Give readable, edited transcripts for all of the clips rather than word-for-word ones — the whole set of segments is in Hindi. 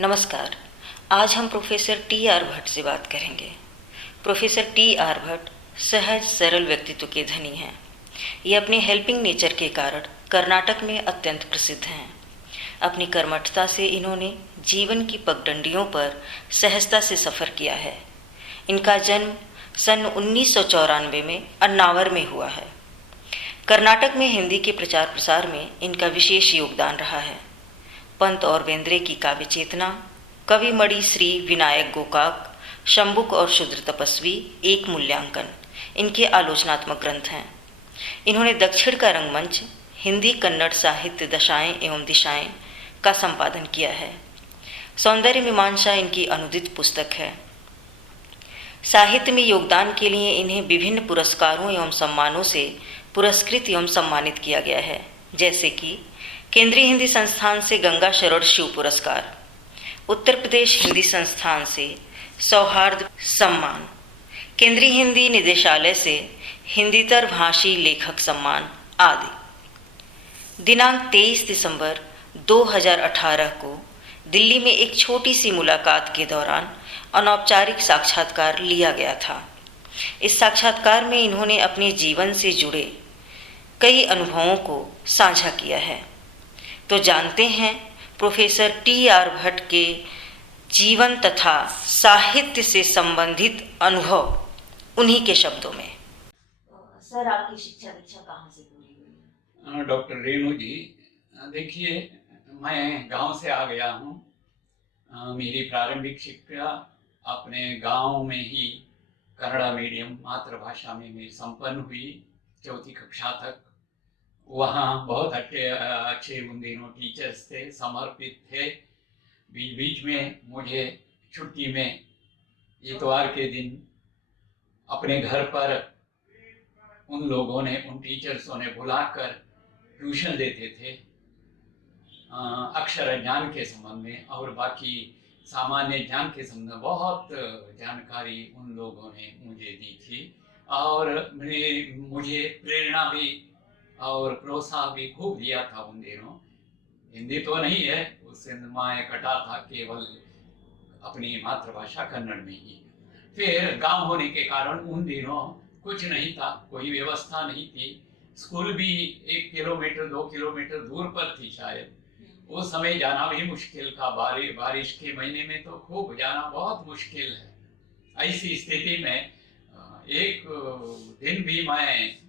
नमस्कार। आज हम प्रोफेसर टी आर भट्ट से बात करेंगे। प्रोफेसर टी आर भट्ट सहज सरल व्यक्तित्व के धनी हैं। ये अपने हेल्पिंग नेचर के कारण कर्नाटक में अत्यंत प्रसिद्ध हैं। अपनी कर्मठता से इन्होंने जीवन की पगडंडियों पर सहजता से सफ़र किया है। इनका जन्म सन 1994 में अन्नावर में हुआ है। कर्नाटक में हिंदी के प्रचार प्रसार में इनका विशेष योगदान रहा है। पंत और बेंद्रे की काव्य चेतना, कवि मणि श्री विनायक गोकाक, शंबुक और शूद्र तपस्वी एक मूल्यांकन इनके आलोचनात्मक ग्रंथ हैं। इन्होंने दक्षिण का रंगमंच, हिंदी कन्नड़ साहित्य दशाएं एवं दिशाएं का संपादन किया है। सौंदर्य मीमांसा इनकी अनुदित पुस्तक है। साहित्य में योगदान के लिए इन्हें विभिन्न पुरस्कारों एवं सम्मानों से पुरस्कृत एवं सम्मानित किया गया है, जैसे कि केंद्रीय हिंदी संस्थान से गंगा शरण शिव पुरस्कार, उत्तर प्रदेश हिंदी संस्थान से सौहार्द सम्मान, केंद्रीय हिंदी निदेशालय से हिंदीतर भाषी लेखक सम्मान आदि। दिनांक 23 दिसंबर 2018 को दिल्ली में एक छोटी सी मुलाकात के दौरान अनौपचारिक साक्षात्कार लिया गया था। इस साक्षात्कार में इन्होंने अपने जीवन से जुड़े कई अनुभवों को साझा किया है। तो जानते हैं प्रोफेसर टी आर भट्ट के जीवन तथा साहित्य से संबंधित अनुभव उन्हीं के शब्दों में। सर, आपकी शिक्षा दीक्षा कहाँ से पूरी हुई है? डॉक्टर रेणु जी, देखिए, मैं गांव से आ गया हूँ। मेरी प्रारंभिक शिक्षा अपने गांव में ही कन्नड़ा मीडियम मातृभाषा में मेरी संपन्न हुई। चौथी कक्षा तक वहाँ बहुत अच्छे उन दिनों टीचर्स थे, समर्पित थे। बीच बीच में मुझे छुट्टी में इतवार के दिन अपने घर पर उन लोगों ने, उन टीचर्सों ने बुलाकर ट्यूशन देते थे अक्षर ज्ञान के संबंध में, और बाकी सामान्य ज्ञान के संबंध में बहुत जानकारी उन लोगों ने मुझे दी थी। और मुझे प्रेरणा भी और प्रोत्साहन भी खूब दिया था उन दिनों। हिंदी तो नहीं है, उससे मैं कटा था केवल अपनी मातृभाषा कन्नड़ में ही। फिर गांव होने के कारण उन दिनों कुछ नहीं था, कोई व्यवस्था नहीं थी। स्कूल भी 1 किलोमीटर 2 किलोमीटर दूर पर थी शायद। उस समय जाना भी मुश्किल था। बारिश के महीने में तो खूब जाना बहुत मुश्किल है। ऐसी स्थिति में एक दिन भी मैं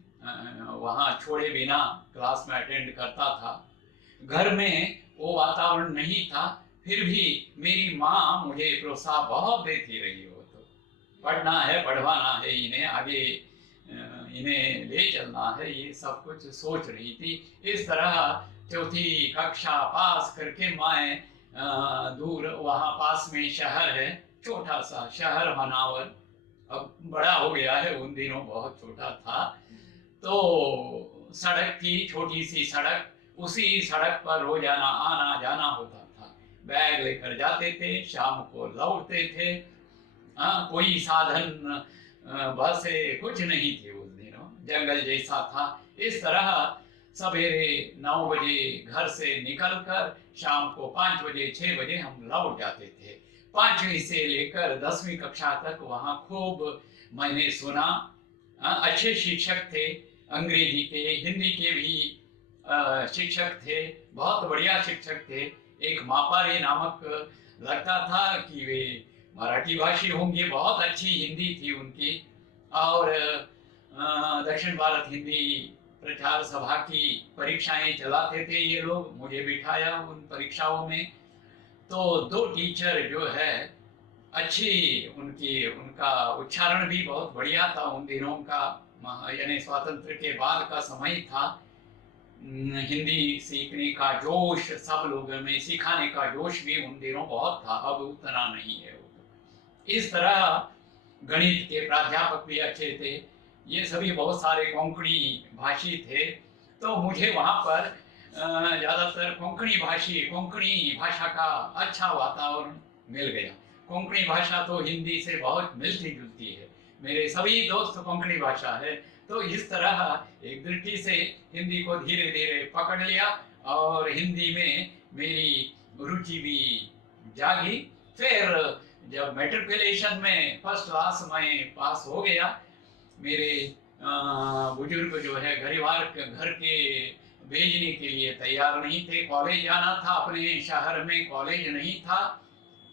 वहाँ छोड़े बिना क्लास में अटेंड करता था। घर में वो वातावरण नहीं था, फिर भी मेरी माँ मुझे प्रोत्साहन बहुत देती रही। हो तो पढ़ना है, पढ़वाना है, इन्हें आगे इन्हें ले चलना है, ये सब कुछ सोच रही थी। इस तरह चौथी कक्षा पास करके मैं दूर, वहाँ पास में शहर है, छोटा सा शहर मनावर, अब बड़ा हो गया है, उन दिनों बहुत छोटा था। तो सड़क थी, छोटी सी सड़क, उसी सड़क पर रोजाना आना जाना होता था। बैग लेकर जाते थे, शाम को लौटते थे। कोई साधन, बस कुछ नहीं थी उस दिनों, जंगल जैसा था। इस तरह सवेरे 9 बजे घर से निकलकर शाम को 5 बजे 6 बजे हम लौट जाते थे। 5वीं से लेकर 10वीं कक्षा तक वहाँ खूब मैंने सुना। अच्छे शिक्षक थे, अंग्रेजी के हिंदी के भी शिक्षक थे, बहुत बढ़िया शिक्षक थे। एक मापारी नामक लगता था कि वे मराठी भाषी होंगे, बहुत अच्छी हिंदी थी उनकी। और दक्षिण भारत हिंदी प्रचार सभा की परीक्षाएं चलाते थे ये लोग, मुझे बिठाया उन परीक्षाओं में। तो 2 टीचर जो है अच्छी, उनका उच्चारण भी बहुत बढ़िया था उन दिनों का, यानी स्वातंत्र के बाद का समय था। हिंदी सीखने का जोश सब लोगों में, सिखाने का जोश भी उन दिनों बहुत था, अब उतना नहीं है। इस तरह गणित के प्राध्यापक भी अच्छे थे। ये सभी बहुत सारे कोंकणी भाषी थे। तो मुझे वहाँ पर ज़्यादातर कोंकणी भाषा का अच्छा वातावरण मिल गया। कोंकणी भाषा तो हिंदी से बहुत मिलती जुलती है, मेरे सभी दोस्त कोंकणी भाषा है। तो इस तरह एक दृष्टि से हिंदी को धीरे धीरे पकड़ लिया और हिंदी में मेरी रुचि भी जागी। फिर जब मेट्रिकुलेशन में फर्स्ट क्लास में पास हो गया, मेरे बुजुर्ग जो है घर के भेजने के लिए तैयार नहीं थे। कॉलेज जाना था, अपने शहर में कॉलेज नहीं था।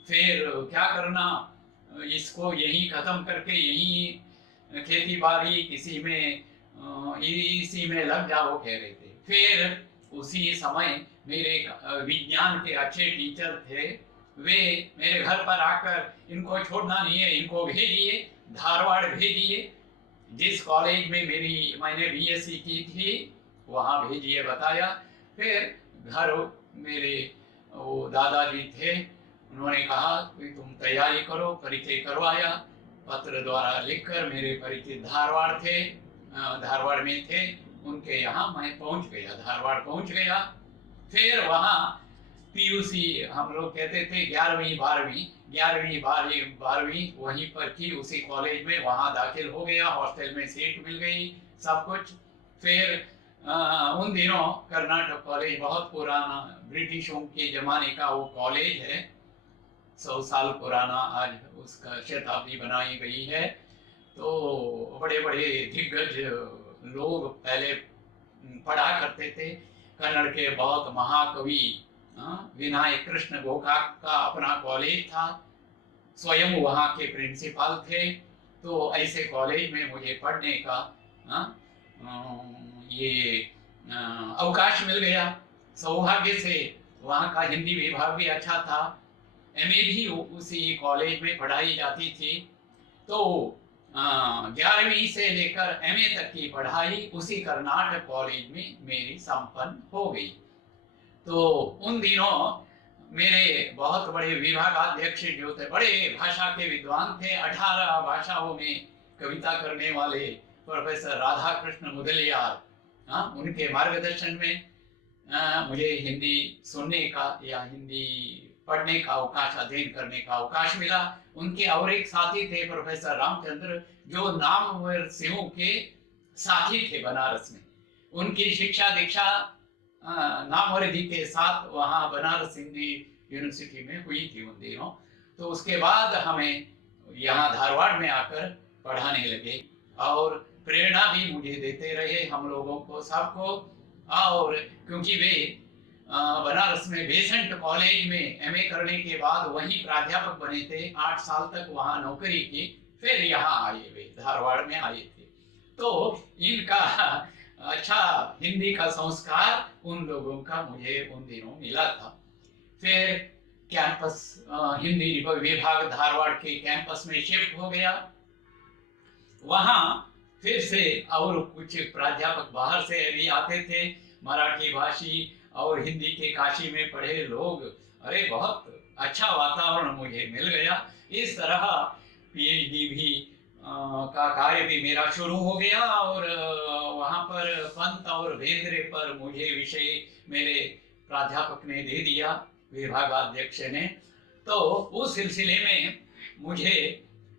फिर क्या करना, इसको यहीं ख़त्म करके यहीं खेती बाड़ी किसी में इसी में लग जाओ कह रहे थे। फिर उसी समय मेरे विज्ञान के अच्छे टीचर थे, वे मेरे घर पर आकर इनको छोड़ना नहीं है, इनको भेजिए, धारवाड़ भेजिए, जिस कॉलेज में मैंने बीएससी की थी वहाँ भेजिए बताया। फिर घर मेरे वो दादाजी थे, उन्होंने कहा कि तुम तैयारी करो, परिचय करवाया, पत्र द्वारा लिखकर। मेरे परिचय धारवाड़ थे, धारवाड़ में थे, उनके यहाँ मैं पहुँच गया, धारवाड़ पहुँच गया। फिर वहाँ पीयूसी हम लोग कहते थे, 11वीं 12वीं वहीं पर की, उसी कॉलेज में, वहाँ दाखिल हो गया, हॉस्टल में सीट मिल गई, सब कुछ। फिर उन दिनों कर्नाटक कॉलेज बहुत पुराना, ब्रिटिशों के ज़माने का वो कॉलेज है, 100 साल पुराना, आज उसका शताब्दी बनाई गई है। तो बड़े बड़े दिग्गज लोग पहले पढ़ा करते थे। कन्नड़ के बहुत महाकवि विनायक कृष्ण गोकाक का अपना कॉलेज था, स्वयं वहाँ के प्रिंसिपल थे। तो ऐसे कॉलेज में मुझे पढ़ने का ये अवकाश मिल गया। सौभाग्य से वहाँ का हिंदी विभाग भी अच्छा था, एमए भी उसी कॉलेज में पढ़ाई जाती थी। तो 11वीं से लेकर एमए तक की पढ़ाई उसी कर्नाटक कॉलेज में मेरी संपन्न हो गई। तो उन दिनों मेरे बहुत बड़े विभागाध्यक्ष जो थे, बड़े भाषा के विद्वान थे, 18 भाषाओं में कविता करने वाले प्रोफेसर राधा कृष्ण मुदलियार, उनके मार्गदर्शन में मुझे हिंदी सुनने का या हिंदी पढ़ने का अवकाश, अध्ययन करने का अवकाश मिला। उनके और एक साथी थे प्रोफेसर रामचंद्र, जो नामवर सिंह के साथी थे बनारस में। उनकी शिक्षा दीक्षा नामवर जी के साथ वहाँ बनारस हिंदी यूनिवर्सिटी में हुई थी उन दिनों। तो उसके बाद हमें यहाँ धारवाड़ में आकर पढ़ाने लगे और प्रेरणा भी मुझे देते रहे, हम लोगों को, सबको। और क्योंकि वे बनारस में बेसेंट कॉलेज में एमए करने के बाद वहीं प्राध्यापक बने थे, 8 साल तक वहाँ नौकरी की, फिर यहाँ आए, वे धारवाड़ में आए थे। तो इनका अच्छा हिंदी का संस्कार उन लोगों का मुझे उन दिनों मिला था। फिर कैंपस हिंदी विभाग धारवाड़ के कैंपस में शिफ्ट हो गया। वहाँ फिर से और कुछ प्राध्यापक बाहर से भी आते थे, मराठी भाषी और हिंदी के काशी में पढ़े लोग। अरे बहुत अच्छा वातावरण मुझे मिल गया। इस तरह पीएचडी भी का कार्य भी मेरा शुरू हो गया। और वहाँ पर पंत और वेंद्रे पर मुझे विषय मेरे प्राध्यापक ने दे दिया, विभागाध्यक्ष ने। तो उस सिलसिले में मुझे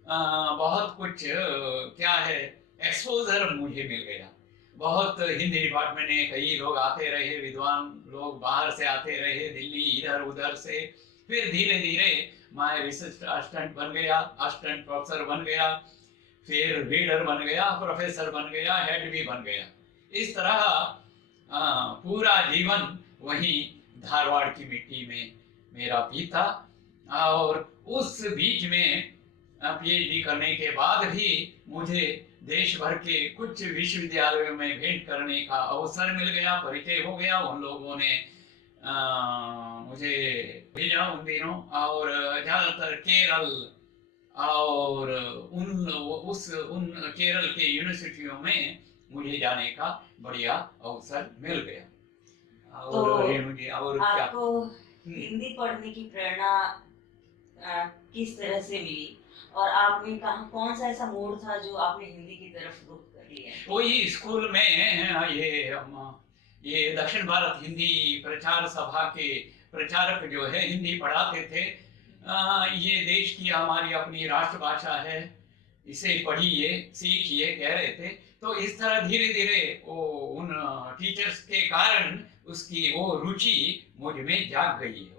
बहुत कुछ क्या है एक्सपोजर मुझे मिल गया। बहुत हिंदी डिपार्टमेंट में कई लोग आते रहे, विद्वान लोग बाहर से आते रहे, दिल्ली इधर उधर से। फिर धीरे धीरे मैं रिसर्च असिस्टेंट बन गया, असिस्टेंट प्रोफेसर बन गया, फिर रीडर बन गया, प्रोफेसर बन गया, हेड भी बन गया। इस तरह पूरा जीवन वहीं धारवाड़ की मिट्टी में मेरा बीता। और उस बीच में पीएचडी करने के बाद भी मुझे देश भर के कुछ विश्वविद्यालयों में भेंट करने का अवसर मिल गया, परिचय हो गया। उन लोगों ने मुझे भेजा उन दिनों, और ज़्यादातर केरल और उन केरल के यूनिवर्सिटियों में मुझे जाने का बढ़िया अवसर मिल गया। और आपको हिंदी पढ़ने की प्रेरणा किस तरह से मिली, और आपने कहा कौन सा ऐसा मोड़ था जो आपने हिंदी की तरफ रुख कर लिया? वही स्कूल में ये दक्षिण भारत हिंदी प्रचार सभा के प्रचारक जो है हिंदी पढ़ाते थे। ये देश की हमारी अपनी राष्ट्रभाषा है, इसे पढ़िए सीखिए कह रहे थे। तो इस तरह धीरे धीरे वो उन टीचर्स के कारण उसकी वो रुचि मुझ में जाग गई है।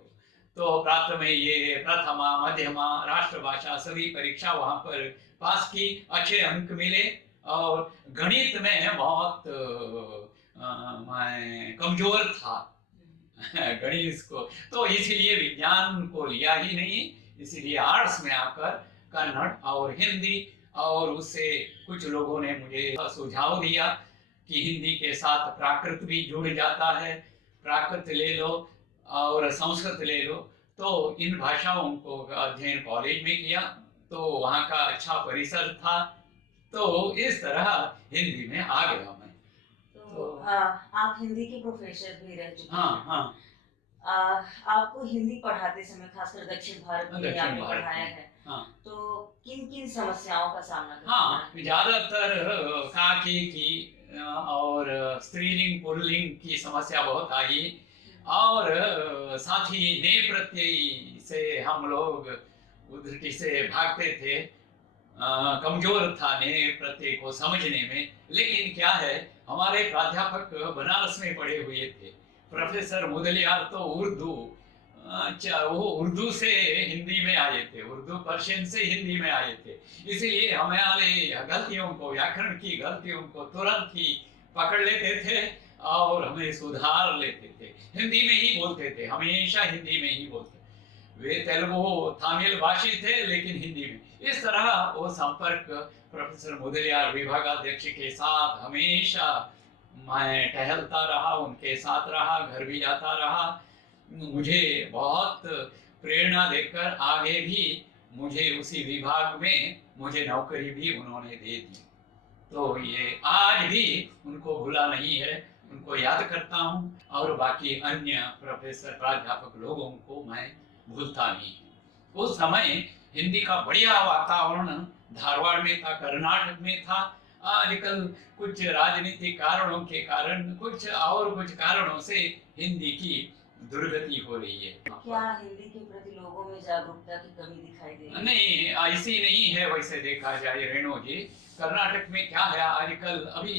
तो प्राप्त में ये प्रथमा, मध्यमा, राष्ट्रभाषा सभी परीक्षा वहाँ पर पास की, अच्छे अंक मिले। और गणित में बहुत मैं कमजोर था गणित को, तो इसलिए विज्ञान को लिया ही नहीं, इसीलिए आर्ट्स में आकर कन्नड़ और हिंदी, और उससे कुछ लोगों ने मुझे सुझाव दिया कि हिंदी के साथ प्राकृत भी जुड़ जाता है, प्राकृत ले लो और संस्कृत ले लो। तो इन भाषाओं को अध्ययन कॉलेज में किया, तो वहाँ का अच्छा परिसर था, तो इस तरह हिंदी में आ गया मैं। तो आप हिंदी के प्रोफेसर भी रह चुके हाँ हैं। हाँ। आपको हिंदी पढ़ाते समय, खासकर दक्षिण भारत में दक्षिण आपने भारत पढ़ाया में, है, हाँ। तो किन किन समस्याओं का सामना करना हाँ, है? ज्यादातर काकी की और स्त्रीलिंग पुल्लिंग की समस्या बहुत आई, और साथ ही ने प्रत्यय से हम लोग उद्धृति से भागते थे। कमजोर था ने प्रत्यय को समझने में। लेकिन क्या है, हमारे प्राध्यापक बनारस में पढ़े हुए थे, प्रोफेसर मुदलियार, तो उर्दू, अच्छा, वो उर्दू से हिंदी में आए थे, उर्दू पर्शियन से हिंदी में आए थे, इसीलिए हमारे गलतियों को, व्याकरण की गलतियों को तुरंत ही पकड़ लेते थे और हमें सुधार लेते थे। हिंदी में ही बोलते थे, हमेशा हिंदी में ही बोलते। वे तेलुगु तमिल भाषी थे, लेकिन हिंदी में। इस तरह वो संपर्क प्रोफेसर मुदलियार विभागाध्यक्ष के साथ हमेशा मैं टहलता रहा, उनके साथ रहा, घर भी जाता रहा। मुझे बहुत प्रेरणा देकर आगे भी मुझे उसी विभाग में मुझे नौकरी भी उन्होंने दे दी। तो ये आज भी उनको भूला नहीं है, उनको याद करता हूँ, और बाकी अन्य प्रोफेसर प्राध्यापक लोगों को मैं भूलता नहीं। उस समय हिंदी का बढ़िया वातावरण धारवाड़ में था, कर्नाटक में था। आजकल कुछ राजनीतिक कारणों के कारण, कुछ कारणों से हिंदी की दुर्गति हो रही है। क्या हिंदी के प्रति लोगों में जागरूकता की कमी दिखाई दे रही है? नहीं, ऐसी नहीं है। वैसे देखा जाए रेणु जी, कर्नाटक में क्या है आजकल, अभी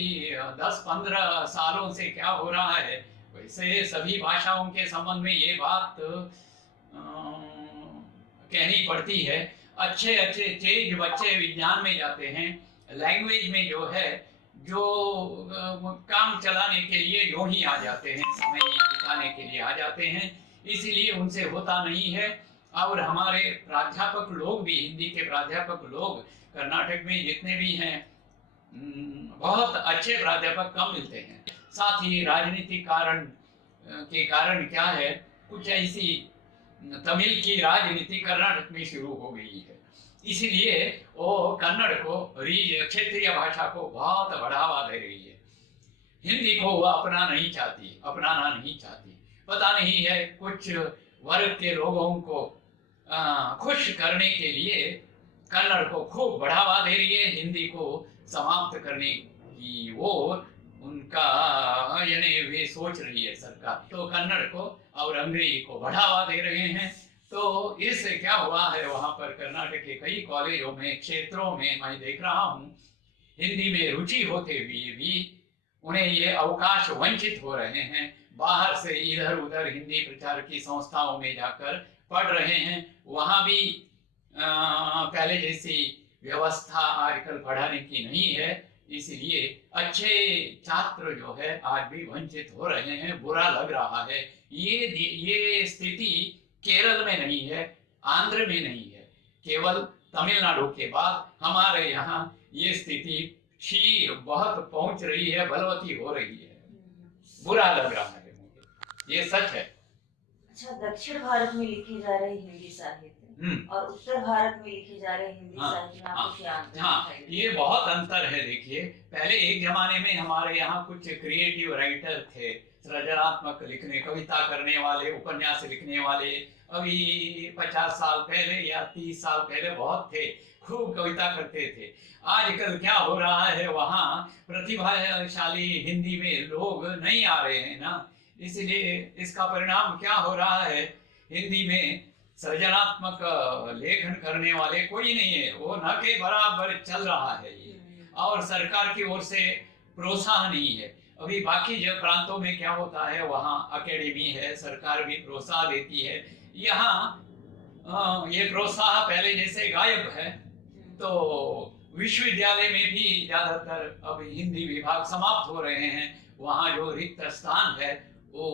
10-15 सालों से क्या हो रहा है, वैसे सभी भाषाओं के संबंध में ये बात कहनी पड़ती है। अच्छे अच्छे तेज बच्चे विज्ञान में जाते हैं, लैंग्वेज में जो है, जो काम चलाने के लिए यूं ही आ जाते हैं, समय बिताने के लिए आ जाते हैं, इसीलिए उनसे होता नहीं है। और हमारे प्राध्यापक लोग भी, हिंदी के प्राध्यापक लोग कर्नाटक में जितने भी हैं, बहुत अच्छे प्राध्यापक कम मिलते हैं। साथ ही राजनीतिक कारण के कारण क्या है, कुछ ऐसी तमिल की राजनीति कर्नाटक में शुरू हो गई है, इसीलिए वो कन्नड़ को, क्षेत्रीय भाषा को बहुत बढ़ावा दे रही है। हिंदी को वो अपनाना नहीं चाहती। पता नहीं है, कुछ वर्ग के लोगों को खुश करने के लिए कन्नड़ को खूब बढ़ावा दे रही है, हिंदी को समाप्त करने की वो उनका यानी वे सोच रही है सरकार, तो कन्नड़ को और अंग्रेजी को बढ़ावा दे रहे हैं। तो इससे क्या हुआ है, वहां पर कर्नाटक के कई कॉलेजों में, क्षेत्रों में मैं देख रहा हूँ, हिंदी में रुचि होते हुए भी उन्हें ये अवकाश वंचित हो रहे हैं। बाहर से इधर उधर हिंदी प्रचार की संस्थाओं में जाकर पढ़ रहे हैं, वहां भी पहले जैसी व्यवस्था आजकल पढ़ाने की नहीं है, इसलिए अच्छे छात्र जो है आज भी वंचित हो रहे हैं। बुरा लग रहा है। ये स्थिति केरल में नहीं है, आंध्र में नहीं है, केवल तमिलनाडु के बाद हमारे यहाँ ये स्थिति बहुत पहुंच रही है, बलवती हो रही है। बुरा लग रहा है मुझे, ये सच है। अच्छा, दक्षिण भारत में लिखे जा रहे हिंदी साहित्य और उत्तर भारत में लिखे जा रहे हिंदी साहित्य में आपको क्या अंतर हाँ, ये बहुत अंतर है। देखिए, पहले एक जमाने में हमारे यहाँ कुछ क्रिएटिव राइटर थे, सृजनात्मक लिखने, कविता करने वाले, उपन्यास लिखने वाले। अभी 50 साल पहले या 30 साल पहले बहुत थे, खूब कविता करते थे। आजकल क्या हो रहा है, वहाँ प्रतिभाशाली हिंदी में लोग नहीं आ रहे हैं ना, इसलिए इसका परिणाम क्या हो रहा है, हिंदी में सृजनात्मक लेखन करने वाले कोई नहीं है, वो न के बराबर चल रहा है ये, और सरकार की ओर से प्रोत्साहन नहीं है। अभी बाकी जो प्रांतों में क्या होता है, वहाँ अकेडमी है, सरकार भी प्रोत्साहन देती है, यहाँ ये प्रोत्साहन पहले जैसे गायब है। तो विश्वविद्यालय में भी ज्यादातर अब हिंदी विभाग समाप्त हो रहे हैं। वहाँ जो रिक्त स्थान है वो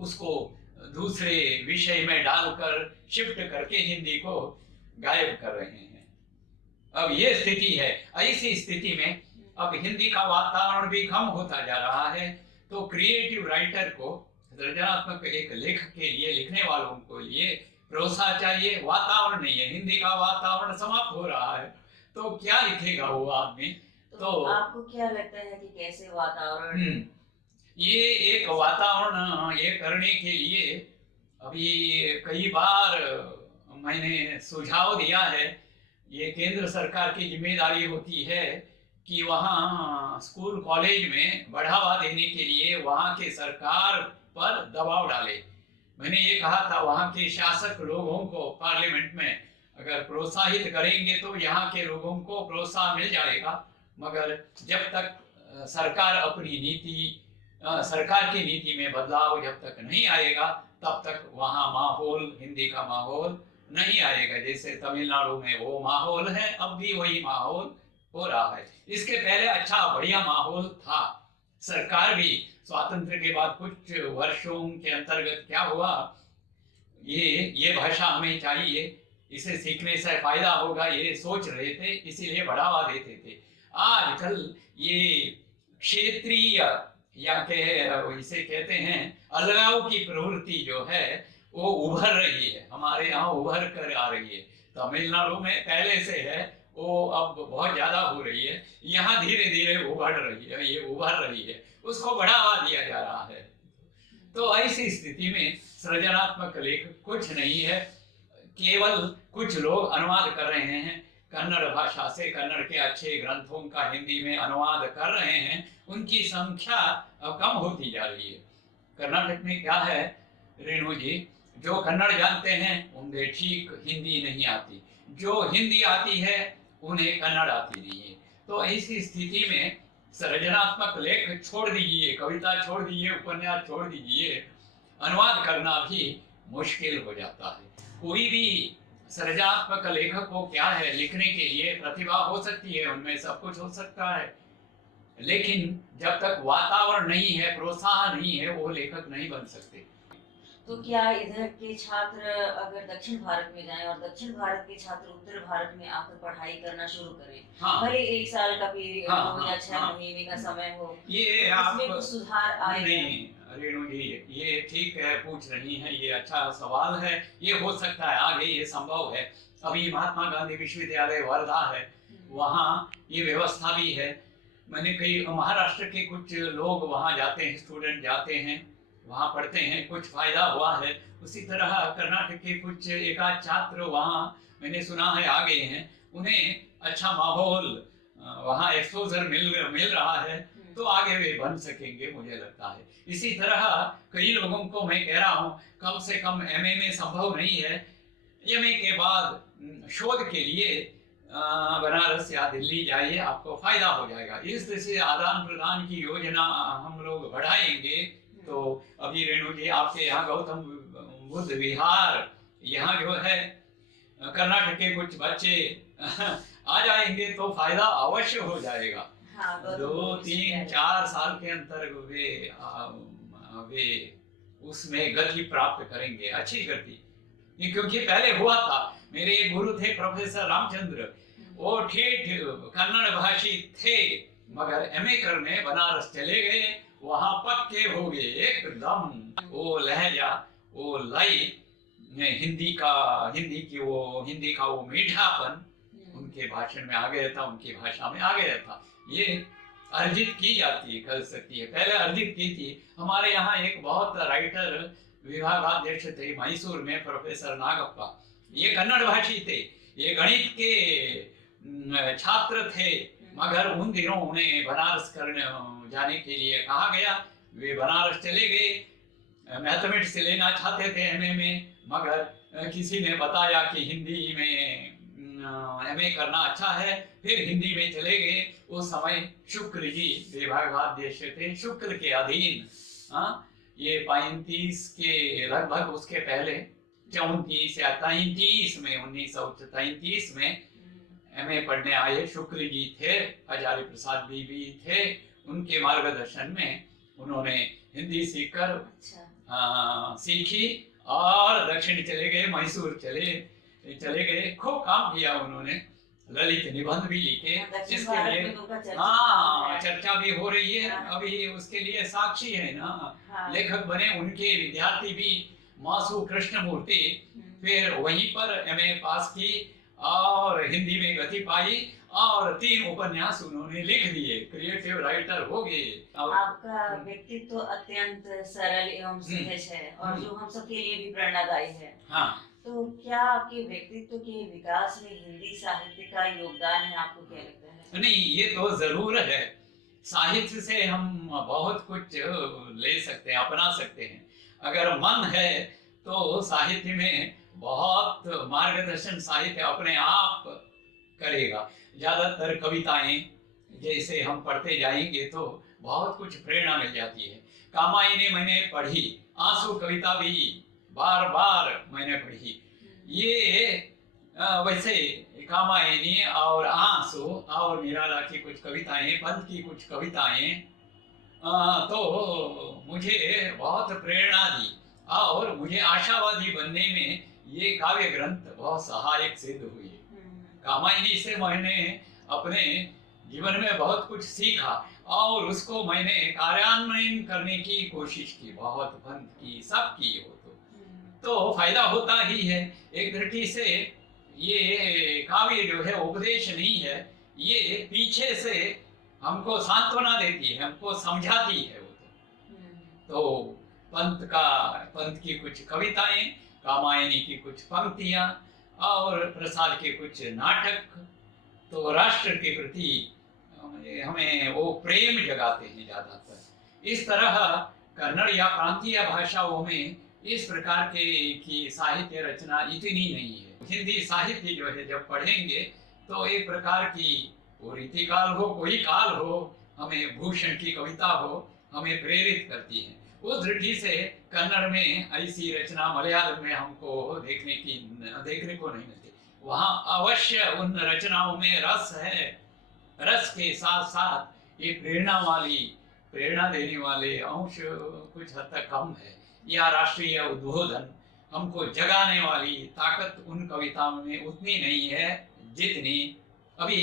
उसको दूसरे विषय में डालकर शिफ्ट करके हिंदी को गायब कर रहे हैं। अब ये स्थिति है। ऐसी स्थिति में अब हिंदी का वातावरण भी कम होता जा रहा है। तो क्रिएटिव राइटर को, सृजनात्मक एक लेखक के लिए, लिखने वालों को लिए प्रोत्साहन चाहिए, वातावरण नहीं है। हिंदी का वातावरण समाप्त हो रहा है, तो क्या लिखेगा वो आदमी? तो आपको क्या लगता है कि कैसे वातावरण? ये एक वातावरण ये करने के लिए अभी कई बार मैंने सुझाव दिया है। ये केंद्र सरकार की जिम्मेदारी होती है कि वहाँ स्कूल कॉलेज में बढ़ावा देने के लिए वहाँ के सरकार पर दबाव डाले। मैंने ये कहा था वहाँ के शासक लोगों को पार्लियामेंट में अगर प्रोत्साहित करेंगे तो यहाँ के लोगों को प्रोत्साहन मिल जाएगा। मगर जब तक सरकार अपनी नीति, सरकार की नीति में बदलाव जब तक नहीं आएगा तब तक वहाँ माहौल, हिंदी का माहौल नहीं आएगा। जैसे तमिलनाडु में वो माहौल है, अब भी वही माहौल हो रहा है। इसके पहले अच्छा बढ़िया माहौल था। सरकार भी स्वातंत्र के बाद कुछ वर्षों के अंतर्गत क्या हुआ, ये भाषा हमें चाहिए, इसे सीखने से फायदा होगा, ये सोच रहे थे, इसीलिए बढ़ावा देते थे। आजकल ये क्षेत्रीय या के इसे कहते हैं अलगाव की प्रवृत्ति जो है वो उभर रही है, हमारे यहाँ उभर कर आ रही है। तमिलनाडु में पहले से है, वो अब बहुत ज्यादा हो रही है। यहाँ धीरे धीरे उभर रही है, ये उभर रही है, उसको बढ़ावा दिया जा रहा है। तो ऐसी स्थिति में सृजनात्मक लेख कुछ नहीं है। केवल कुछ लोग अनुवाद कर रहे हैं कन्नड़ भाषा से, कन्नड़ के अच्छे ग्रंथों का हिंदी में अनुवाद कर रहे हैं, उनकी संख्या कम होती जा रही है। कर्नाटक में क्या है रेणु जी, जो कन्नड़ जानते हैं उन्हें ठीक हिंदी नहीं आती, जो हिंदी आती है उन्हें कन्नड़ आती नहीं है। तो ऐसी स्थिति में सृजनात्मक लेख छोड़ दीजिए, कविता छोड़ दीजिए, उपन्यास छोड़ दीजिए, अनुवाद करना भी मुश्किल हो जाता है। कोई भी सृजनात्मक लेखक को क्या है, लिखने के लिए प्रतिभा हो सकती है, उनमें सब कुछ हो सकता है, लेकिन जब तक वातावरण नहीं है, प्रोत्साहन नहीं है, वो लेखक नहीं बन सकते। तो क्या इधर के छात्र अगर दक्षिण भारत में जाएं और दक्षिण भारत के छात्र उत्तर भारत में आकर पढ़ाई करना शुरू करें, भले 1 साल का पीरियड हो या 6 महीने का समय हो, ये इसमें कुछ सुधार आए? नहीं रेणु जी, ये ठीक है, पूछ रही है, ये अच्छा सवाल है, ये हो सकता है, आगे ये संभव है। अभी महात्मा गांधी विश्वविद्यालय वर्धा है, वहाँ ये व्यवस्था भी है। मैंने कई महाराष्ट्र के कुछ लोग वहाँ जाते हैं, स्टूडेंट जाते हैं, वहाँ पढ़ते हैं, कुछ फायदा हुआ है। उसी तरह कर्नाटक के कुछ एकाध छात्र वहाँ मैंने सुना है आ गए हैं, उन्हें अच्छा माहौल वहाँ एक्सपोजर मिल रहा है, तो आगे वे बन सकेंगे मुझे लगता है। इसी तरह कई लोगों को मैं कह रहा हूँ, कम से कम एमए में संभव नहीं है, एमए के बाद शोध के लिए बनारस या दिल्ली जाइए, आपको फायदा हो जाएगा। इस तरह से आदान प्रदान की योजना हम लोग बढ़ाएंगे। तो अभी रेणु जी आपके यहाँ गौतम बुद्ध विहार, यहाँ जो है कर्नाटक के कुछ बच्चे आ जाएंगे तो फायदा अवश्य हो जाएगा। हाँ, 2, 3, 4 साल के अंतर वे उसमें गति प्राप्त करेंगे, अच्छी गति। क्योंकि पहले हुआ था, मेरे एक गुरु थे प्रोफेसर रामचंद्र, वो ठेठ कन्नड़ भाषी थे, मगर एमए करने बनारस चले गए, वहां पक्के हो गए एकदम। वो लहजा, वो लय, हिंदी का वो मीठापन उनके भाषण में आ गया था, उनकी भाषा में आ गया था। ये अर्जित की जाती है, कर सकती है, पहले अर्जित की थी। हमारे यहाँ एक बहुत राइटर विभागाध्यक्ष थे मैसूर में, प्रोफेसर नागप्पा, ये कन्नड़ भाषी थे, ये गणित के छात्र थे, मगर उन दिनों उन्हें बनारस करने जाने के लिए कहा गया, वे बनारस चले गए। मैथमेटिक्स लेना चाहते थे एमए में, मगर किसी ने बताया कि हिंदी में एमए करना अच्छा है, फिर हिंदी में चले गए। उस समय शुक्ल जी विभागाध्यक्ष थे, शुक्ल के अधीन ये 35 के लगभग उसके पहले 34 या 33 में, 1933 में एमए पढ़ने आए। शुक्ल जी थे, हजारी प्रसाद भी थे। उनके मार्गदर्शन में उन्होंने हिंदी सीखकर सीखी और दक्षिण चले गए, मैसूर चले गए। खूब काम किया उन्होंने, ललित निबंध भी लिखे। इसके लिए चर्चा भी हो रही है अभी, उसके लिए साक्षी है ना। लेखक बने उनके विद्यार्थी भी मासू कृष्णमूर्ति, फिर वहीं पर एमए पास की और हिंदी में गति पाई और 3 उपन्यास उन्होंने लिख दिए, क्रिएटिव राइटर हो गए। आपका व्यक्तित्व अत्यंत सरल एवं सहज है और जो हम सबके लिए भी प्रेरणादायी है। हाँ। तो क्या आपके व्यक्तित्व के विकास में हिंदी साहित्य का योगदान है, आपको क्या लगता है? नहीं, ये तो जरूर है। साहित्य से हम बहुत कुछ ले सकते हैं, अपना सकते हैं। अगर मन है तो साहित्य में बहुत मार्गदर्शन साहित्य अपने आप करेगा। ज्यादातर कविताएं जैसे हम पढ़ते जाएंगे तो बहुत कुछ प्रेरणा मिल जाती है। कामायनी मैंने पढ़ी, आंसू कविता भी बार बार मैंने पढ़ी। ये वैसे कामायनी और आंसू और निराला की कुछ कविताएं, पंत की कुछ कविताएं तो मुझे बहुत प्रेरणा दी और मुझे आशावादी बनने में ये काव्य ग्रंथ बहुत सहायक सिद्ध हुए। कामायनी से मैंने अपने जीवन में बहुत कुछ सीखा और उसको मैंने कार्यान्वयन करने की कोशिश की, बहुत पंत की, सब की हो तो फायदा होता ही है। एक दृष्टि से ये काव्य जो है उपदेश नहीं है, ये पीछे से हमको सांत्वना देती है, हमको समझाती है वो तो पंत की कुछ कविताएं, कामायनी की कुछ पंक्तियां और प्रसाद के कुछ नाटक तो राष्ट्र के प्रति हमें वो प्रेम जगाते हैं ज्यादातर। इस तरह कन्नड़ या प्रांतीय भाषाओं में इस प्रकार के की साहित्य रचना इतनी नहीं है। हिंदी साहित्य जो है जब पढ़ेंगे तो एक प्रकार की वो रीतिकाल हो, कोई काल हो, हमें भूषण की कविता हो, हमें प्रेरित करती है। उस दृष्टि से कन्नड़ में ऐसी रचना मलयालम में हमको देखने को नहीं मिलती। वहाँ अवश्य उन रचनाओं में रस है, रस के साथ साथ ये प्रेरणा देने वाले अंश कुछ हद तक कम है, या राष्ट्रीय उद्बोधन हमको जगाने वाली ताकत उन कविताओं में उतनी नहीं है जितनी अभी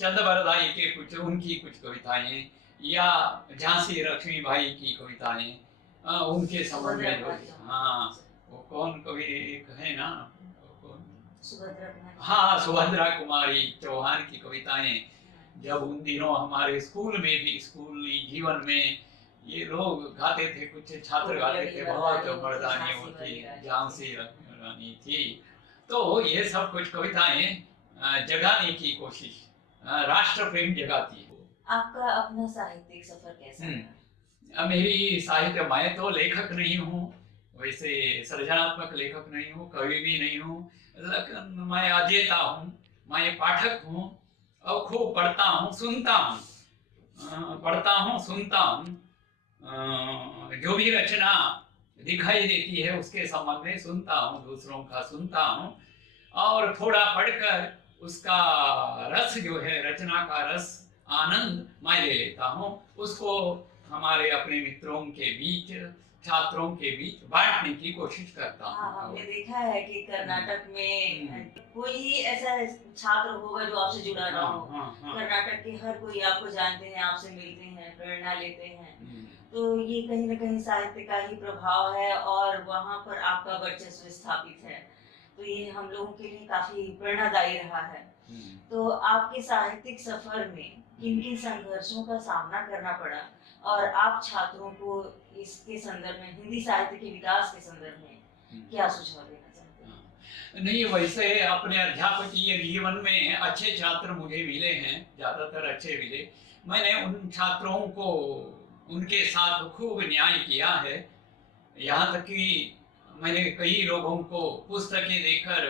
चंद बरदाई के उनकी कुछ कविताएं या झांसी लक्ष्मीबाई की कविताएं, उनके संबंध में वो कौन कवि एक है ना, सुभद्रा कुमारी चौहान की कविताएं, जब उन दिनों हमारे स्कूल में भी, स्कूली जीवन में ये लोग गाते थे, कुछ छात्र गाते थे, बहुत मर्दानी होती, झांसी रानी थी। तो ये सब कुछ कविताएं जगाने की कोशिश, राष्ट्र प्रेम जगाती है। आपका अपना साहित्यिक सफर कैसा है? मेरी साहित्य, मैं तो लेखक नहीं हूँ, वैसे सृजनात्मक लेखक नहीं हूँ, कवि भी नहीं हूँ, लेकिन मैं अध्येता हूँ, मैं पाठक हूँ और खूब पढ़ता हूँ, सुनता हूँ, सुनता हूँ। जो भी रचना दिखाई देती है उसके संबंध में सुनता हूँ, दूसरों का सुनता हूँ और थोड़ा पढ़कर उसका रस जो है, रचना का रस, आनंद मैं ले लेता हूँ। उसको हमारे अपने मित्रों के बीच, छात्रों के बीच बांटने की कोशिश करता हूँ। हमने देखा है कि कर्नाटक में कोई ऐसा छात्र होगा जो आपसे जुड़ा ना हो। कर्नाटक के हर कोई आपको जानते हैं, आपसे मिलते हैं, प्रेरणा लेते हैं, तो ये कहीं ना कहीं साहित्य का ही प्रभाव है और वहाँ पर आपका वर्चस्व स्थापित है, तो ये हम लोगों के लिए काफी प्रेरणादायी रहा है। तो आपके साहित्यिक सफर में किन किन संघर्षों का सामना करना पड़ा और आप छात्रों को इसके संदर्भ में, हिंदी साहित्य के विकास के संदर्भ में क्या सुझाव देना चाहते हैं? नहीं, वैसे अपने अध्यापकीय जीवन में अच्छे छात्र मुझे मिले हैं, ज्यादातर अच्छे मिले। मैंने उन छात्रों को उनके साथ खूब न्याय किया है। यहाँ तक कि मैंने कई लोगों को पुस्तकें देकर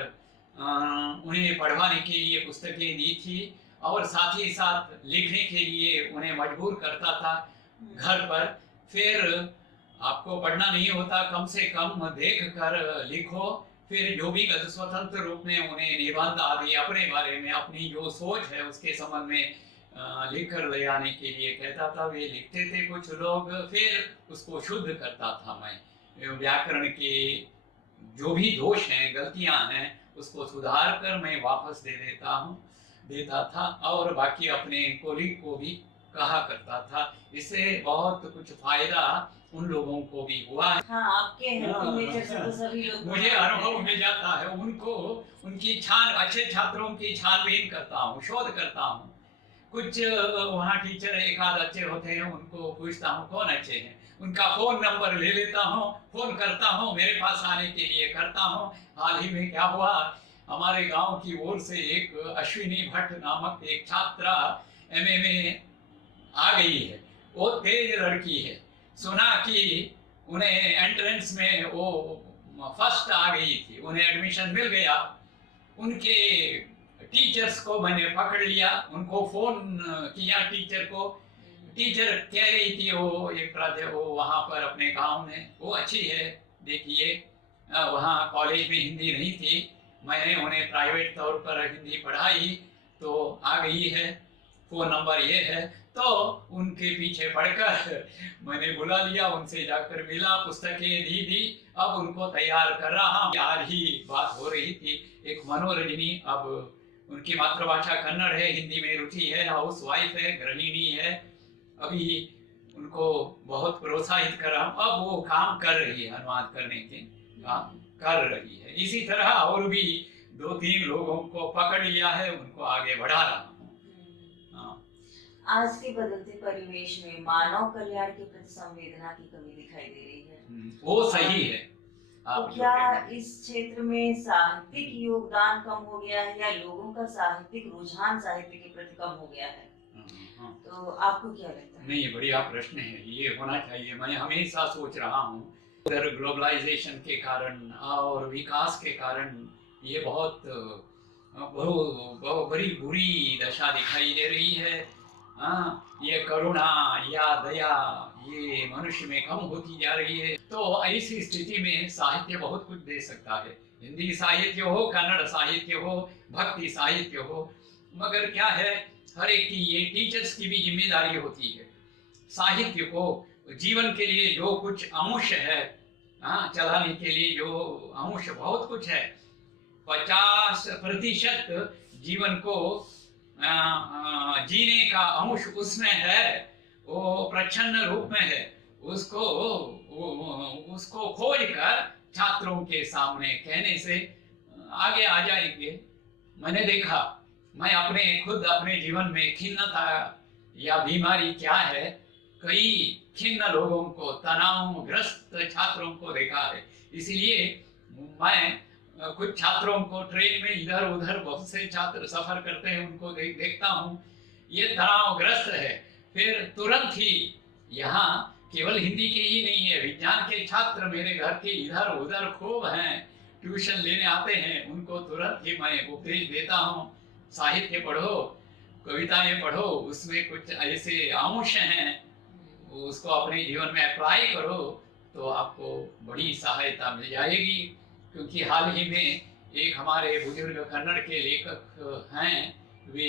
उन्हें पढ़वाने के लिए पुस्तकें दी थी और साथ ही साथ लिखने के लिए उन्हें मजबूर करता था घर पर। फिर आपको पढ़ना नहीं होता, कम से कम देख कर लिखो, फिर जो भी स्वतंत्र रूप में उन्हें निबंध आदि अपने बारे में अपनी जो सोच है उसके संबंध में लिख कर ले आने के लिए कहता था। वे लिखते थे कुछ लोग, फिर उसको शुद्ध करता था मैं। व्याकरण के जो भी दोष हैं, गलतियां हैं, उसको सुधार कर मैं वापस देता था और बाकी अपने कोलीग को भी कहा करता था। इससे बहुत कुछ फायदा उन लोगों को भी हुआ। हाँ, आपके हेल्पिंग नेचर से तो सभी लोग मुझे अनुभव मिल जाता है। उनको उनकी अच्छे छात्रों की छानबीन करता हूँ, शोध करता हूँ। कुछ वहाँ टीचर एक आध अच्छे होते हैं, उनको पूछता हूँ कौन अच्छे हैं, उनका फोन नंबर ले लेता हूँ, फोन करता हूँ, मेरे पास आने के लिए करता हूँ। हाल ही में क्या हुआ, हमारे गांव की ओर से एक अश्विनी भट्ट नामक एक छात्रा एमए में आ गई है। वो तेज लड़की है। सुना कि उन्हें एंट्रेंस में वो फर्स्ट आ गई थी, उन्हें एडमिशन मिल गया। उनके टीचर्स को मैंने पकड़ लिया, उनको फोन किया टीचर को। टीचर कह रही थी वो एक वो वहाँ पर अपने गांव में, वो अच्छी है, देखिए वहाँ कॉलेज में हिंदी नहीं थी, मैंने उन्हें प्राइवेट तौर पर हिंदी पढ़ाई तो आ गई है, फोन नंबर ये है। तो उनके पीछे पढ़कर मैंने बुला लिया, उनसे जाकर मिला, पुस्तकें दी। अब उनको तैयार कर रहा हूँ। आज ही बात हो रही थी, एक मनोरंजनी, अब उनकी मातृभाषा कन्नड़ है, हिंदी में रुचि है, हाउस वाइफ है, गृहिणी है। अभी उनको बहुत प्रोत्साहित कर रहा हूँ। अब वो काम कर रही है, अनुवाद करने के काम कर रही है। इसी तरह और भी 2-3 लोगों को पकड़ लिया है, उनको आगे बढ़ा रहा हूँ। आज के बदलते परिवेश में मानव कल्याण के प्रति संवेदना की कमी दिखाई दे रही है। वो सही है। तो क्या इस क्षेत्र में साहित्यिक योगदान कम हो गया है या लोगों का साहित्यिक रुझान साहित्य के प्रति कम हो गया है? तो आपको क्या लगता है? नहीं, बढ़िया प्रश्न है, ये होना चाहिए। मैं हमेशा सोच रहा हूँ उधर ग्लोबलाइजेशन के कारण और विकास के कारण ये बहुत बड़ी बुरी दशा दिखाई दे रही है। ये करुणा या दया ये मनुष्य में कम होती जा रही है। तो ऐसी स्थिति में साहित्य बहुत कुछ दे सकता है, हिंदी साहित्य हो, कन्नड़ साहित्य हो, भक्ति साहित्य हो। मगर क्या है, हर एक की ये टीचर्स की भी जिम्मेदारी होती है। साहित्य को जीवन के लिए जो कुछ अंश है, चलाने के लिए जो अंश बहुत कुछ है, 50% जीवन को जीने का अंश उसमें है, वो प्रच्छन्न रूप में है। उसको खोज कर छात्रों के सामने कहने से आगे आ जाएंगे। मैंने देखा, मैं खुद अपने जीवन में खिन्नता या बीमारी क्या है, कई खिन्न लोगों को, तनावग्रस्त छात्रों को देखा है। इसलिए मैं कुछ छात्रों को ट्रेन में इधर उधर बहुत से छात्र सफर करते हैं, उनको देखता हूँ, ये तनावग्रस्त है। फिर तुरंत ही, यहाँ केवल हिंदी के ही नहीं है, विज्ञान के छात्र मेरे घर के इधर उधर खूब हैं, ट्यूशन लेने आते हैं, उनको तुरंत ही मैं उपदेश देता हूँ, साहित्य पढ़ो, कविताएं पढ़ो, उसमें कुछ ऐसे अंश हैं, उसको अपने जीवन में अप्लाई करो तो आपको बड़ी सहायता मिल जाएगी। क्योंकि हाल ही में एक हमारे बुजुर्ग कन्नड़ के लेखक हैं, वे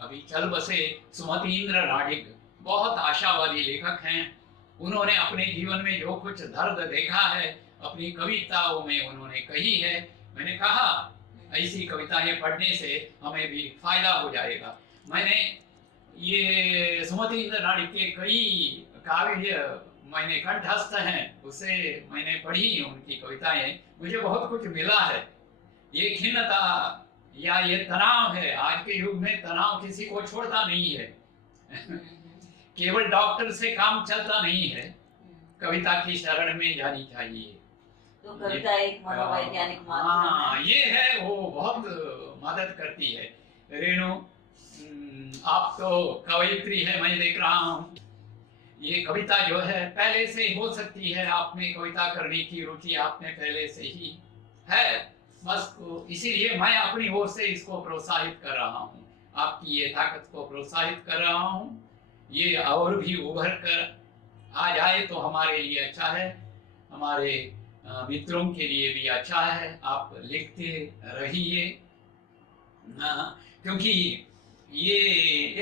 अभी चल बसे, सुमतीन्द्र नाडिग, बहुत आशावादी लेखक हैं। उन्होंने अपने जीवन में जो कुछ दर्द देखा है अपनी कविताओं में उन्होंने कही है। मैंने कहा ऐसी कविताएं पढ़ने से हमें भी फायदा हो जाएगा। मैंने ये सुमतीन्द्र नाडिग के कई काव्य मैंने कंठस्थ हैं, उसे मैंने पढ़ी उनकी कविताएं, मुझे बहुत कुछ मिला है। ये खिन्नता या ये तनाव है, आज के युग में तनाव किसी को छोड़ता नहीं है। केवल डॉक्टर से काम चलता नहीं है, कविता की शरण में जानी चाहिए। तो कविता एक मनोवैज्ञानिक माध्यम है। ये है, वो बहुत मदद करती है। रेणु, आप तो कवयित्री है, मैं देख रहा हूँ, ये कविता जो है पहले से ही हो सकती है, आप में कविता करने की रुचि आप में पहले से ही है, बस इसीलिए मैं अपनी ओर से इसको प्रोत्साहित कर रहा हूँ, आपकी ये ताकत को प्रोत्साहित कर रहा हूँ। ये और भी उभर कर आ जाए तो हमारे लिए अच्छा है। हमारे मित्रों के लिए भी अच्छा है, आप लिखते रहिए। क्योंकि ये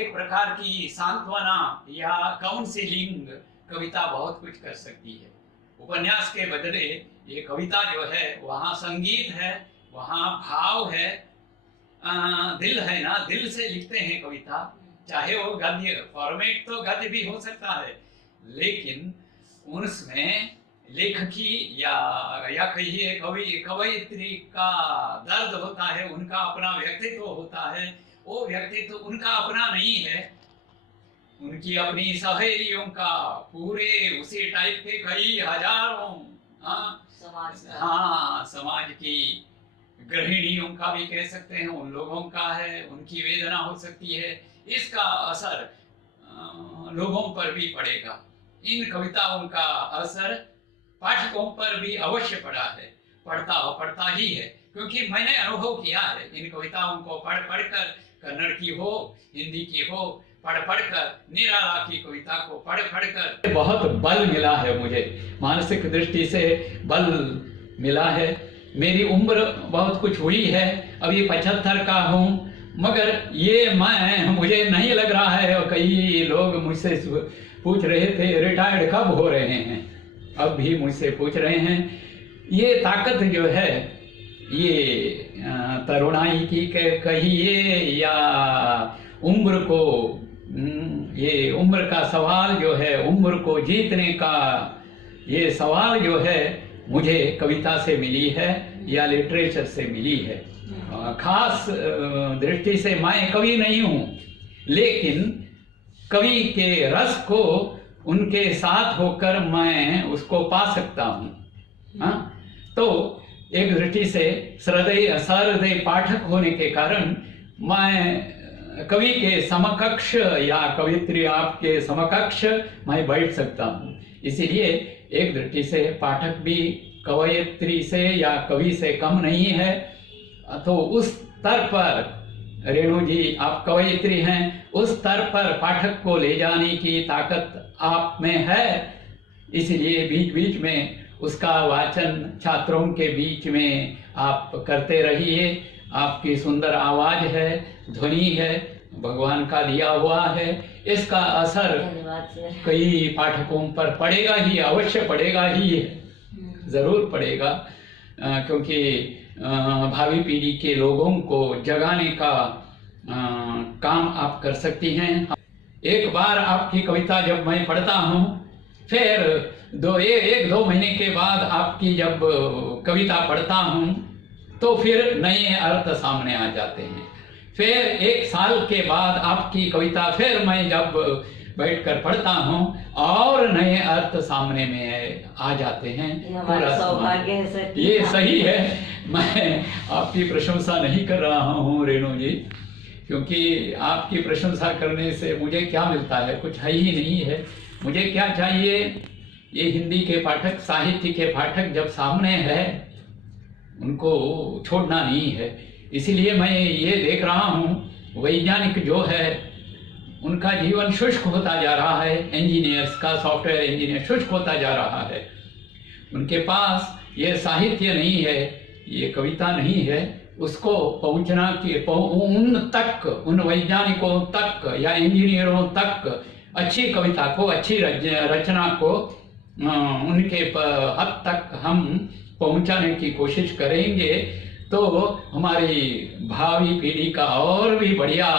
एक प्रकार की सांत्वना या काउंसिलिंग कविता बहुत कुछ कर सकती है। उपन्यास के बदले ये कविता जो है वहाँ संगीत है, वहाँ भाव है, दिल है ना, दिल से लिखते हैं कविता। चाहे वो गद्य, फॉर्मेट तो गद्य भी हो सकता है, लेकिन उसमें लेखकी या कहिए कवयित्री का दर्द होता है, उनका अपना व्यक्तित्व होता है। वो व्यक्तित्व उनका अपना नहीं है, उनकी अपनी सहेलियों का, पूरे उसी टाइप के कई हजारों समाज की गृहिणियों का भी कह सकते हैं, उन लोगों का है, उनकी वेदना हो सकती है। इसका असर लोगों पर भी पड़ेगा। इन कविताओं का असर पाठकों पर भी अवश्य पड़ा है, पड़ता ही है, क्योंकि मैंने अनुभव किया है इन कविताओं को पढ़ कर, कन्नड़ की हो, हिंदी की हो, पढ़ कर, निराला की कविता को पढ़ कर बहुत बल मिला है, मुझे मानसिक दृष्टि से बल मिला है। मेरी उम्र बहुत कुछ हुई है, अभी 75 का हूँ, मगर ये मुझे नहीं लग रहा है। और कई लोग मुझसे पूछ रहे थे रिटायर्ड कब हो रहे हैं, अब भी मुझसे पूछ रहे हैं। ये ताकत जो है, ये तरुणाई की कहिए या उम्र को, ये उम्र का सवाल जो है, उम्र को जीतने का ये सवाल जो है, मुझे कविता से मिली है या लिटरेचर से मिली है। खास दृष्टि से मैं कवि नहीं हूँ, लेकिन कवि के रस को उनके साथ होकर मैं उसको पा सकता हूँ। तो एक दृष्टि से सहृदय पाठक होने के कारण मैं कवि के समकक्ष या कवित्री आपके समकक्ष मैं बैठ सकता हूँ। इसीलिए एक दृष्टि से पाठक भी कवयित्री से या कवि से कम नहीं है। तो उस स्तर पर रेणु जी आप कवयित्री हैं, उस स्तर पर पाठक को ले जाने की ताकत आप में है। इसलिए बीच बीच में उसका वाचन छात्रों के बीच में आप करते रहिए। आपकी सुंदर आवाज है, ध्वनि है, भगवान का दिया हुआ है। इसका असर कई पाठकों पर पड़ेगा ही, अवश्य पड़ेगा ही, जरूर पड़ेगा, क्योंकि भावी पीढ़ी के लोगों को जगाने का काम आप कर सकती हैं। एक बार आपकी कविता जब मैं पढ़ता हूँ, फिर एक दो महीने के बाद आपकी जब कविता पढ़ता हूँ, तो फिर नए अर्थ सामने आ जाते हैं। फिर एक साल के बाद आपकी कविता फिर मैं जब बैठकर पढ़ता हूँ और नए अर्थ सामने में आ जाते हैं। हमारा सौभाग्य है सर। ये सही है। मैं आपकी प्रशंसा नहीं कर रहा हूँ रेणु जी, क्योंकि आपकी प्रशंसा करने से मुझे क्या मिलता है, कुछ है ही नहीं है। मुझे क्या चाहिए, ये हिंदी के पाठक, साहित्य के पाठक जब सामने है, उनको छोड़ना नहीं है। इसीलिए मैं ये देख रहा हूँ वैज्ञानिक जो है उनका जीवन शुष्क होता जा रहा है। इंजीनियर्स का, सॉफ्टवेयर इंजीनियर शुष्क होता जा रहा है। उनके पास ये साहित्य नहीं है, ये कविता नहीं है, उसको पहुंचना कि उन तक, उन वैज्ञानिकों तक या इंजीनियरों तक अच्छी कविता को, अच्छी रचना को उनके हद तक हम पहुंचाने की कोशिश करेंगे, तो हमारी भावी पीढ़ी का और भी बढ़िया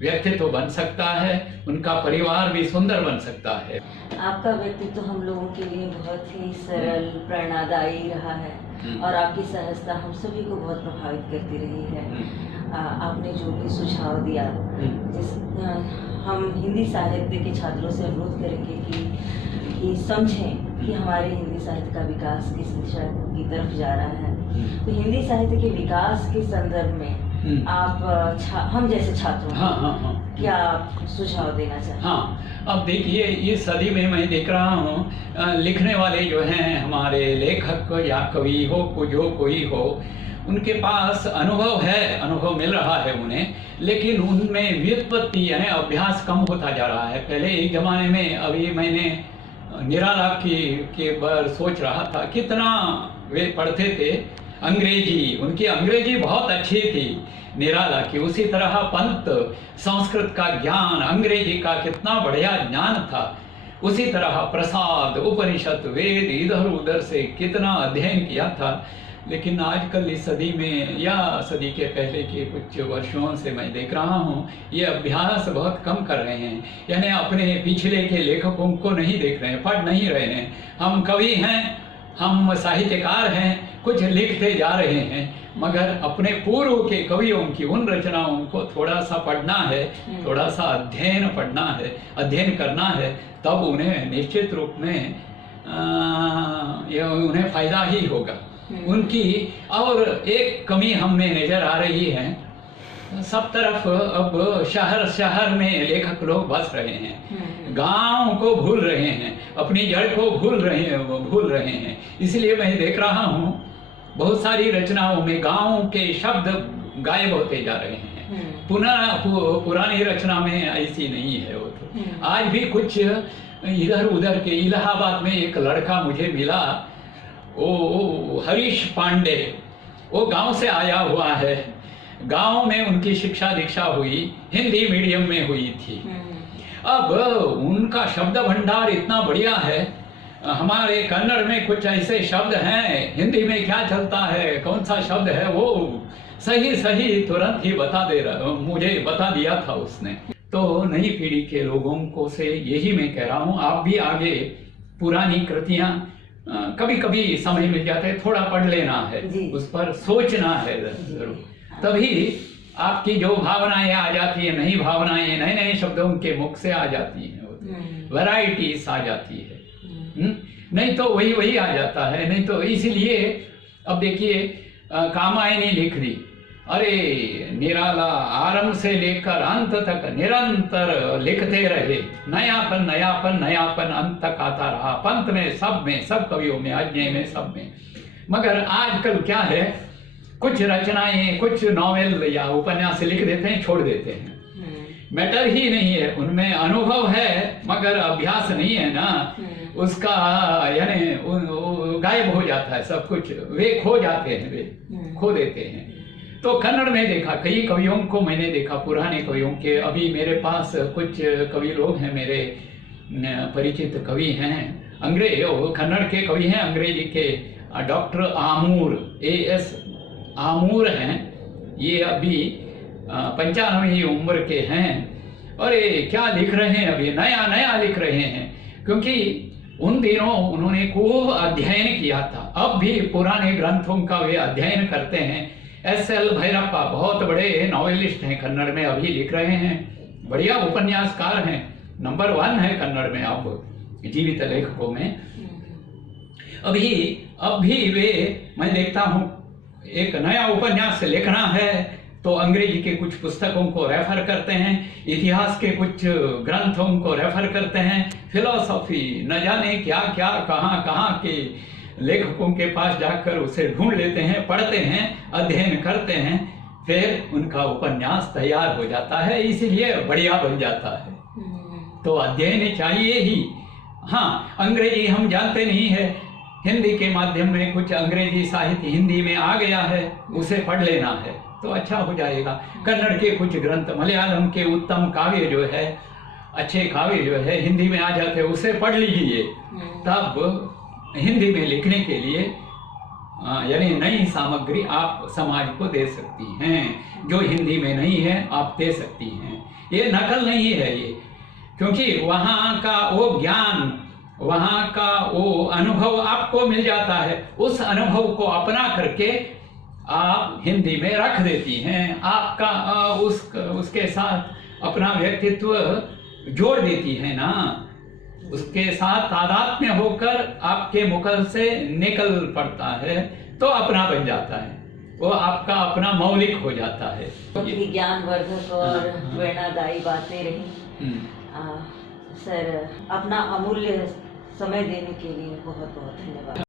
व्यक्तित्व बन सकता है, उनका परिवार भी सुंदर बन सकता है। आपका व्यक्तित्व हम लोगों के लिए बहुत ही सरल, प्रेरणादायी रहा है और आपकी सहजता हम सभी को बहुत प्रभावित करती रही है। आपने जो भी सुझाव दिया, हम हिंदी साहित्य के छात्रों से अनुरोध करेंगे कि समझें कि हमारे हिंदी साहित्य का विकास किस दिशा की तरफ जा रहा है। तो हिंदी साहित्य के विकास के संदर्भ में आप हम जैसे छात्रों क्या आप सुझाव देना चाहते हैं? हाँ, अब देखिए, इस सदी में मैं देख रहा हूँ लिखने वाले जो हैं, हमारे लेखक या कवि हो, जो कोई हो, उनके पास अनुभव है, अनुभव मिल रहा है उन्हें, लेकिन उनमें व्युत्पत्ति यानी अभ्यास कम होता जा रहा है। पहले एक ज़माने में, अभी मैंने निराला के बार सोच रहा था कितना वे पढ़ते थे अंग्रेजी, उनकी अंग्रेजी बहुत अच्छी थी निराला की। उसी तरह पंत संस्कृत का ज्ञान, अंग्रेजी का कितना बढ़िया ज्ञान था। उसी तरह प्रसाद, उपनिषद, वेद इधर उधर से कितना अध्ययन किया था। लेकिन आजकल इस सदी में या सदी के पहले के कुछ वर्षों से मैं देख रहा हूँ ये अभ्यास बहुत कम कर रहे हैं, यानी अपने पिछले के लेखकों को नहीं देख रहे हैं, पढ़ नहीं रहे हैं। हम कवि हैं, हम साहित्यकार हैं, कुछ लिखते जा रहे हैं, मगर अपने पूर्व के कवियों की उन रचनाओं को थोड़ा सा पढ़ना है, थोड़ा सा अध्ययन करना है, तब उन्हें निश्चित रूप में उन्हें फायदा ही होगा उनकी। और एक कमी हमें नजर आ रही है, सब तरफ अब शहर में लेखक लोग बस रहे हैं, गांव को भूल रहे हैं, अपनी जड़ को भूल रहे हैं। इसलिए मैं देख रहा हूँ बहुत सारी रचनाओं में गांव के शब्द गायब होते जा रहे हैं। पुरानी रचना में ऐसी नहीं है वो तो। आज भी कुछ इधर उधर के, इलाहाबाद में एक लड़का मुझे मिला, वो हरीश पांडे, वो गांव से आया हुआ है। गांव में उनकी शिक्षा दीक्षा हुई, हिंदी मीडियम में हुई थी। अब उनका शब्द भंडार इतना बढ़िया है। हमारे कन्नड़ में कुछ ऐसे शब्द हैं, हिंदी में क्या चलता है, कौन सा शब्द है, वो सही तुरंत ही मुझे बता दिया था उसने। तो नई पीढ़ी के लोगों को से यही मैं कह रहा हूँ, आप भी आगे पुरानी कृतियां कभी कभी समय मिल जाता है, थोड़ा पढ़ लेना है, उस पर सोचना है जरूर, तभी आपकी जो भावनाएं आ जाती है, नई भावनाएं, नए नए शब्दों के मुख से आ जाती हैं, वैरायटीज आ जाती है। नहीं तो वही आ जाता है। नहीं तो इसीलिए अब देखिए कामायनी लिख दी, अरे निराला आरंभ से लेकर अंत तक निरंतर लिखते रहे, नयापन अंत तक आता रहा, पंत में, सब कवियों में, अज्ञेय में, सब में। मगर आजकल क्या है, कुछ रचनाएं, कुछ नॉवेल या उपन्यास लिख देते हैं, छोड़ देते हैं, मैटर ही नहीं है उनमें, अनुभव है मगर अभ्यास नहीं है ना उसका, यानी गायब हो जाता है सब कुछ, वे खो जाते हैं, वे खो देते हैं। तो कन्नड़ में देखा, कई कवियों को मैंने देखा, पुराने कवियों के। अभी मेरे पास कुछ कवि लोग हैं, मेरे परिचित कवि हैं, कन्नड़ के कवि हैं, अंग्रेजी के डॉक्टर आमूर, AS आमूर हैं। ये अभी 95 उम्र के हैं और ये क्या लिख रहे हैं, अभी नया लिख रहे हैं, क्योंकि उन दिनों उन्होंने खूब अध्ययन किया था। अब भी पुराने ग्रंथों का वे अध्ययन करते हैं। SL भैरप्पा बहुत बड़े नॉवेलिस्ट हैं, कन्नड़ में अभी लिख रहे हैं, बढ़िया उपन्यासकार हैं, नंबर 1 है कन्नड़ में अब जीवित लेखकों में। अब भी वे, मैं देखता हूँ, एक नया उपन्यास लिखना है तो अंग्रेजी के कुछ पुस्तकों को रेफर करते हैं, इतिहास के कुछ ग्रंथों को रेफर करते हैं, फिलॉसफी, न जाने क्या कहाँ के लेखकों के पास जाकर उसे ढूंढ लेते हैं, पढ़ते हैं, अध्ययन करते हैं, फिर उनका उपन्यास तैयार हो जाता है, इसीलिए बढ़िया बन जाता है। तो अध्ययन चाहिए ही। हाँ, अंग्रेजी हम जानते नहीं है, हिंदी के माध्यम में कुछ अंग्रेजी साहित्य हिंदी में आ गया है, उसे पढ़ लेना है तो अच्छा हो जाएगा। कन्नड़ के कुछ ग्रंथ, मलयालम के उत्तम काव्य जो है, अच्छे काव्य जो है हिंदी में आ जाते हैं, उसे पढ़ लीजिए, तब हिंदी में लिखने के लिए यानी नई सामग्री आप समाज को दे सकती हैं, जो हिंदी में नहीं है आप दे सकती हैं। ये नकल नहीं है ये, क्योंकि वहाँ का वो ज्ञान, वहाँ का वो अनुभव आपको मिल जाता है, उस अनुभव को अपना करके आप हिंदी में रख देती हैं, आपका उसके साथ अपना व्यक्तित्व जोड़ देती है ना, उसके साथ तादात्म्य होकर आपके मुख से निकल पड़ता है तो अपना बन जाता है, वो आपका अपना मौलिक हो जाता है। ये ज्ञानवर्धक और प्रेरणादायी बातें रही। सर, अपना अमूल्य समय देने के लिए बहुत बहुत धन्यवाद।